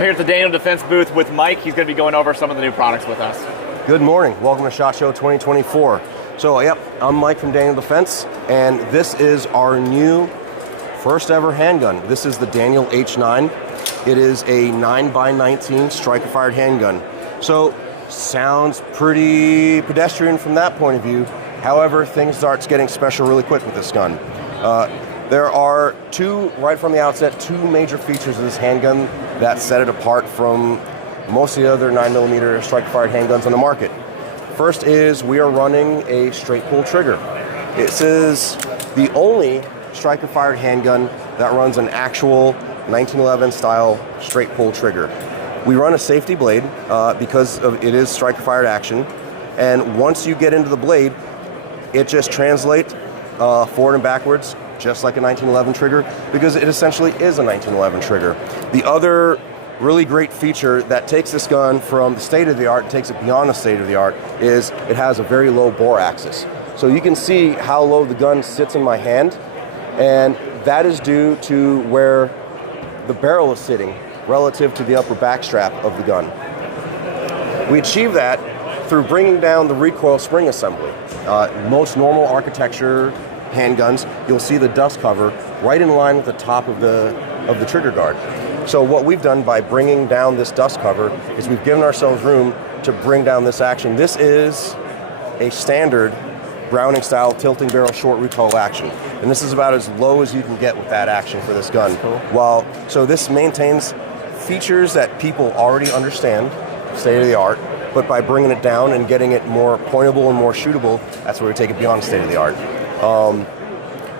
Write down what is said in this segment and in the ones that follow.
I'm here at the Daniel Defense booth with Mike. He's going to be going over some of the new products with us. Good morning. Welcome to SHOT Show 2024. So, yep, I'm Mike from Daniel Defense, and this is our new first ever handgun. This is the Daniel H9. It is a 9x19 striker-fired handgun. So, sounds pretty pedestrian from that point of view. However, things start getting special really quick with this gun. There are right from the outset, two major features of this handgun that set it apart from most of the other 9mm striker-fired handguns on the market. First is we are running a straight pull trigger. This is the only striker-fired handgun that runs an actual 1911 style straight pull trigger. We run a safety blade because it is striker-fired action, and once you get into the blade, it just translates forward and backwards, just like a 1911 trigger, because it essentially is a 1911 trigger. The other really great feature that takes this gun from the state of the art, takes it beyond the state of the art, is it has a very low bore axis. So you can see how low the gun sits in my hand, and that is due to where the barrel is sitting relative to the upper back strap of the gun. We achieve that through bringing down the recoil spring assembly. Most normal architecture handguns, you'll see the dust cover right in line with the top of the trigger guard. So what we've done by bringing down this dust cover is we've given ourselves room to bring down this action. This is a standard Browning style tilting barrel short recoil action. And this is about as low as you can get with that action for this gun. Cool. So this maintains features that people already understand, state of the art, but by bringing it down and getting it more pointable and more shootable, that's where we take it beyond state of the art.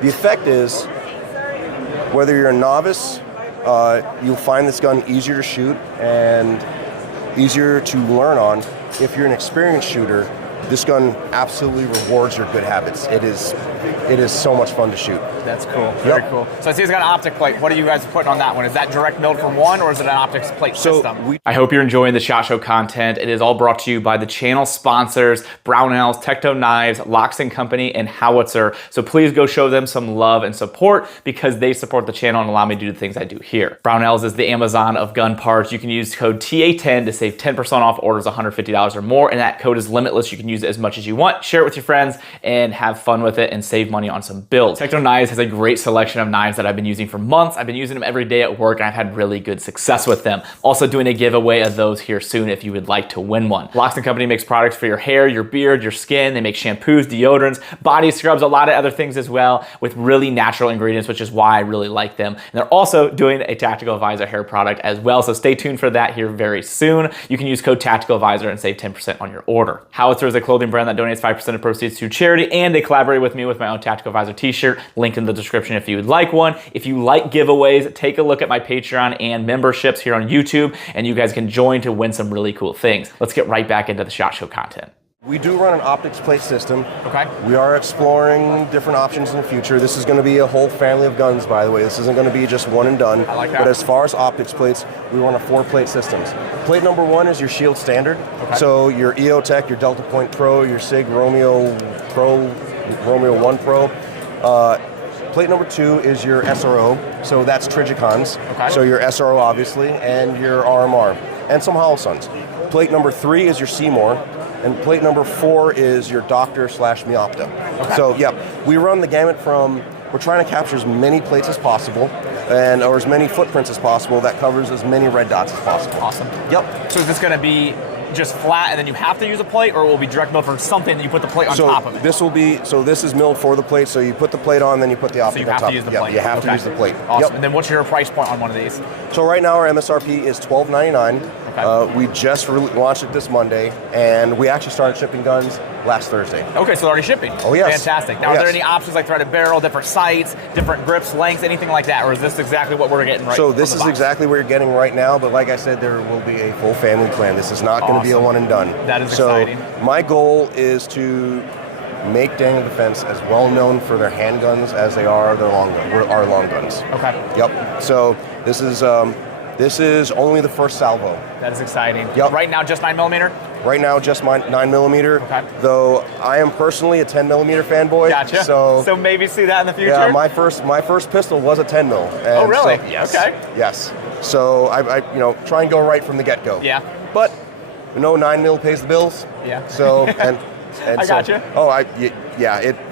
The effect is, whether you're a novice, you'll find this gun easier to shoot and easier to learn on. If you're an experienced shooter, this gun absolutely rewards your good habits. It is so much fun to shoot. That's cool. Very cool. So I see it's got an optic plate. What are you guys putting on that one? Is that direct milled from one, or is it an optics plate system? I hope you're enjoying the SHOT Show content. It is all brought to you by the channel sponsors, Brownells, Tecto Knives, Locks & Company, and Howitzer. So please go show them some love and support, because they support the channel and allow me to do the things I do here. Brownells is the Amazon of gun parts. You can use code TA10 to save 10% off orders $150 or more, and that code is limitless. You can use it as much as you want, share it with your friends, and have fun with it and save money on some builds. Tecto Knives has a great selection of knives that I've been using for months. I've been using them every day at work, and I've had really good success with them. Also doing a giveaway of those here soon if you would like to win one. Locks & Company makes products for your hair, your beard, your skin. They make shampoos, deodorants, body scrubs, a lot of other things as well, with really natural ingredients, which is why I really like them. And they're also doing a Tactical Advisor hair product as well, so stay tuned for that here very soon. You can use code Tactical Advisor and save 10% on your order. Howitzer is a clothing brand that donates 5% of proceeds to charity, and they collaborate with me with my own Tactical Advisor t-shirt. Link in the description if you would like one. If you like giveaways, take a look at my Patreon and memberships here on YouTube, and you guys can join to win some really cool things. Let's get right back into the SHOT Show content. We do run an optics plate system. Okay. We are exploring different options in the future. This is going to be a whole family of guns, by the way. This isn't going to be just one and done. I like that. But as far as optics plates, we run a 4-plate system. Plate number 1 is your Shield Standard. Okay. So your EOTech, your Delta Point Pro, your SIG Romeo Pro, Romeo 1 Pro. Plate number 2 is your SRO. So that's Trigicons. Okay. So your SRO, obviously, and your RMR, and some Holosuns. Plate number 3 is your Seymour. And plate number 4 is your Doctor/Meopta. Okay. So, yeah, we run the gamut from, we're trying to capture as many plates as possible, or as many footprints as possible that covers as many red dots as possible. Awesome. Yep. So is this going to be just flat and then you have to use a plate, or will it be direct milled from something and you put the plate on top of it? This is milled for the plate, so you put the plate on, then you put the optic on top. So you have to use the plate. You have to use the plate. Awesome. Yep. And then what's your price point on one of these? So right now our MSRP is $12.99. Okay. We just launched it this Monday, and we actually started shipping guns last Thursday. Okay, so already shipping. Oh, yes. Fantastic. Now, are there any options like threaded barrel, different sights, different grips, lengths, anything like that, or is this exactly what we're getting right now? So this is exactly what you're getting right now, but like I said, there will be a full family plan. This is not going to be a one and done. That is exciting. My goal is to make Daniel Defense as well known for their handguns as they are our long guns. Okay. Yep. So this is only the first salvo. That is exciting. Yep. Right now, just 9mm? Right now, just my 9mm. Okay. Though I am personally a 10mm fanboy. Gotcha. So maybe see that in the future? Yeah, my first pistol was a 10 mil. Oh, really? So, yes. Okay. Yes. So I try and go right from the get-go. Yeah. But 9mm pays the bills. Yeah. So and I so, gotcha.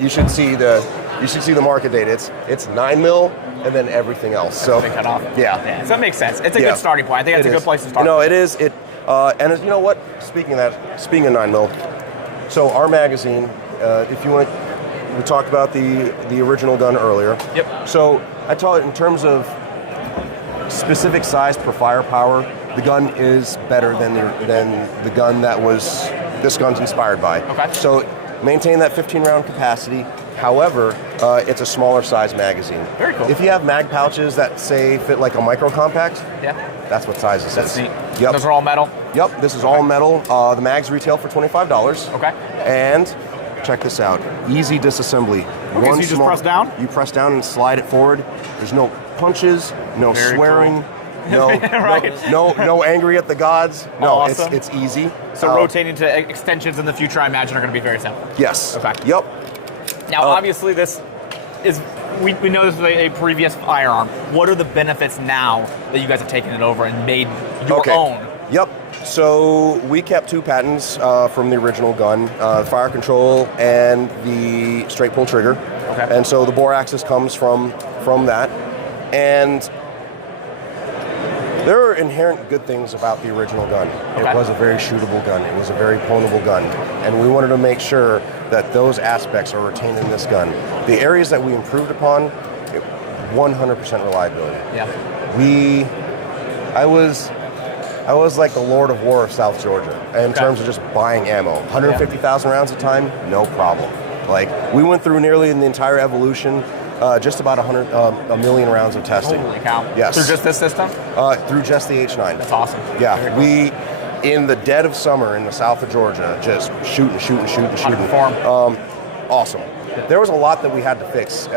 You should see the market date. It's 9mm and then everything else. So They cut off. Yeah. So that makes sense. It's a good starting point. I think it's a good place to start. It is. And you know what? Speaking of 9mm, so our magazine, if you want, we talked about the original gun earlier. Yep. So I taught in terms of specific size per firepower, the gun is better than the gun that this gun's inspired by. Okay. So maintain that 15-round capacity. However, it's a smaller size magazine. Very cool. If you have mag pouches that say fit like a micro compact, Yeah. that's what size this is. That's neat. Yep. Those are all metal. Yep. This is all metal. The mags retail for $25. Okay. And check this out. Easy disassembly. Okay, so you just press down? You press down and slide it forward. There's no punches, no Very swearing, Right. no angry at the gods. No, Awesome. it's easy. So rotating to extensions in the future, I imagine, are going to be very simple. Yes. Okay. Yep. Now, obviously, this is we know this was a previous firearm. What are the benefits now that you guys have taken it over and made your own? Yep. So we kept 2 patents from the original gun, fire control and the straight pull trigger. Okay. And so the bore axis comes from that. And there are inherent good things about the original gun. Okay. It was a very shootable gun. It was a very pwnable gun. And we wanted to make sure that those aspects are retained in this gun. The areas that we improved upon, 100% reliability. Yeah. I was like the Lord of War of South Georgia in terms of just buying ammo. 150,000 rounds a time, no problem. Like, we went through nearly in the entire evolution, just about a million rounds of testing. Holy cow. Yes. Through just this system? Through just the H9. That's awesome. Yeah, Very cool. we, in the dead of summer in the south of Georgia, just shooting. Perform. Awesome. There was a lot that we had to fix,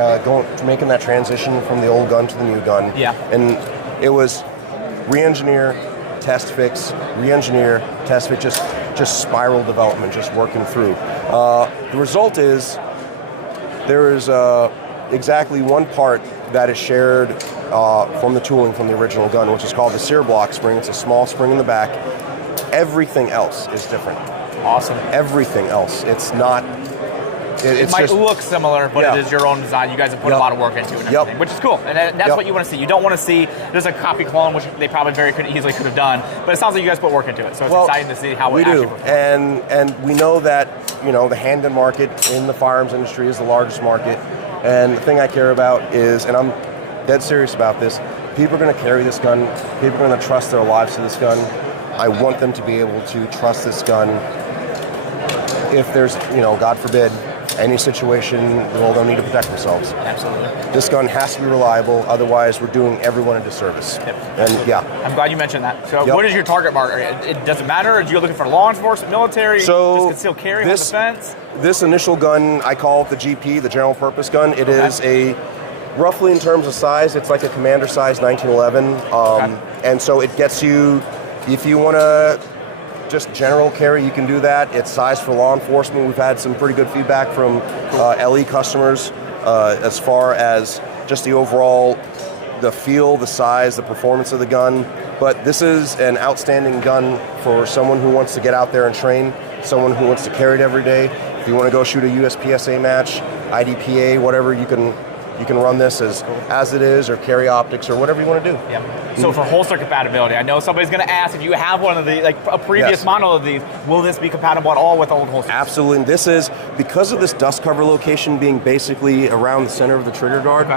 making that transition from the old gun to the new gun. Yeah. And it was re-engineer, test fix, re-engineer, test fix, just spiral development, just working through. The result is there is exactly one part that is shared from the tooling from the original gun, which is called the sear block spring. It's a small spring in the back. Everything else is different. Awesome. Everything else. It's not. It might look similar, but it is your own design. You guys have put a lot of work into it and everything, which is cool. And that's what you want to see. You don't want to see just a copy clone, which they probably very easily could have done. But it sounds like you guys put work into it. So it's exciting to see how it actually performs. And we know that the handgun market in the firearms industry is the largest market. And the thing I care about is, and I'm dead serious about this, people are going to carry this gun. People are going to trust their lives to this gun. I want them to be able to trust this gun. If there's, God forbid, any situation, well, they'll need to protect themselves. Absolutely. This gun has to be reliable, otherwise we're doing everyone a disservice. Yep. And I'm glad you mentioned that. So what is your target market? It doesn't matter? Are you looking for law enforcement, military, just concealed carry, home defense? This initial gun, I call it the GP, the general purpose gun. It is roughly in terms of size, it's like a commander size 1911. And so it gets you, if you want to just general carry, you can do that. It's sized for law enforcement. We've had some pretty good feedback from LE customers as far as just the overall, the feel, the size, the performance of the gun. But this is an outstanding gun for someone who wants to get out there and train, someone who wants to carry it every day. If you want to go shoot a USPSA match, IDPA, whatever, you can run this as it is, or carry optics, or whatever you want to do. Yeah. So for holster compatibility, I know somebody's going to ask if you have one of the, like a previous model of these, will this be compatible at all with old holsters? Absolutely. This is, because of this dust cover location being basically around the center of the trigger guard,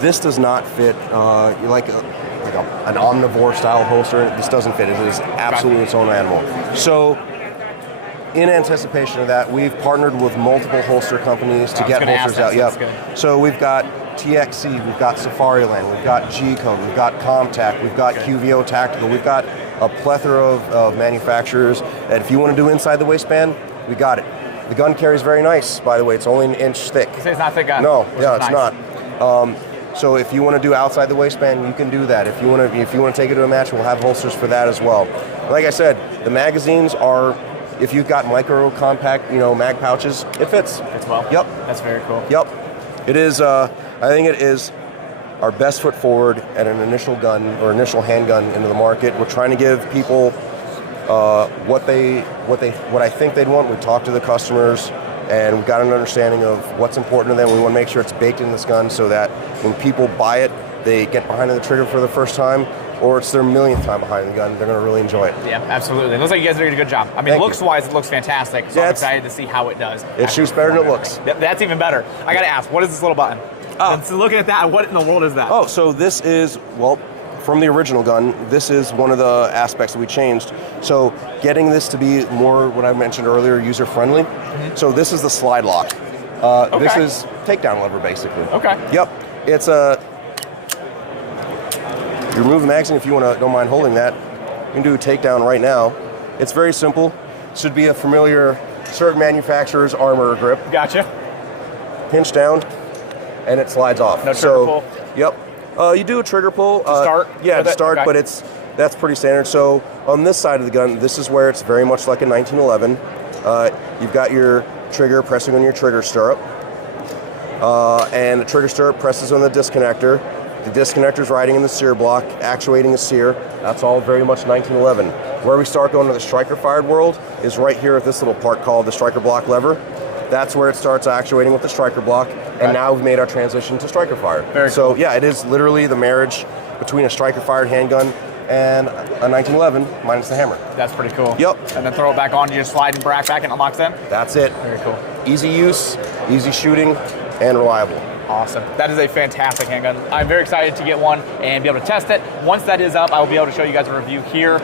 this does not fit like an omnivore style holster. This doesn't fit. It is absolutely its own animal. So in anticipation of that, we've partnered with multiple holster companies to get holsters out. Yep. So we've got TXC, we've got Safariland, we've got G-Code, we've got Comtac, we've got QVO Tactical, we've got a plethora of manufacturers. And if you want to do inside the waistband, we got it. The gun carries very nice, by the way. It's only an inch thick. So it's not thick gun. No, yeah, it's not. So if you want to do outside the waistband, you can do that. If you want to take it to a match, we'll have holsters for that as well. Like I said, the magazines are, if you've got micro compact, mag pouches, it fits. Fits well. Yep. That's very cool. Yep. It is. I think it is our best foot forward at an initial gun or initial handgun into the market. We're trying to give people what I think they'd want. We talk to the customers, and we've got an understanding of what's important to them. We want to make sure it's baked in this gun so that when people buy it, they get behind the trigger for the first time, or it's their millionth time behind the gun. They're going to really enjoy it. Yeah, absolutely. It looks like you guys are doing a good job. I mean, looks-wise, it looks fantastic. So I'm excited to see how it does. It shoots better than it looks. That's even better. I got to ask, what is this little button? And so looking at that, what in the world is that? Oh, so this is, well, from the original gun, this is one of the aspects that we changed. So getting this to be more, what I mentioned earlier, user-friendly. So this is the slide lock. This is takedown lever, basically. Okay. Yep. It's a... You remove the magazine if you don't mind holding that. You can do a takedown right now. It's very simple. Should be a familiar certain manufacturer's armor grip. Gotcha. Pinch down, and it slides off. No trigger pull? Yep. You do a trigger pull. To start? Yeah, to start, but that's pretty standard. So on this side of the gun, this is where it's very much like a 1911. You've got your trigger pressing on your trigger stirrup, and the trigger stirrup presses on the disconnector. The disconnector is riding in the sear block, actuating the sear. That's all very much 1911. Where we start going to the striker-fired world is right here at this little part called the striker block lever. That's where it starts actuating with the striker block, and now we've made our transition to striker fired. So cool. Yeah, it is literally the marriage between a striker fired handgun and a 1911 minus the hammer. That's pretty cool. Yep. And then throw it back on, you just slide and back and it unlocks in? That's it. Very cool. Easy use, easy shooting, and reliable. Awesome. That is a fantastic handgun. I'm very excited to get one and be able to test it. Once that is up, I will be able to show you guys a review here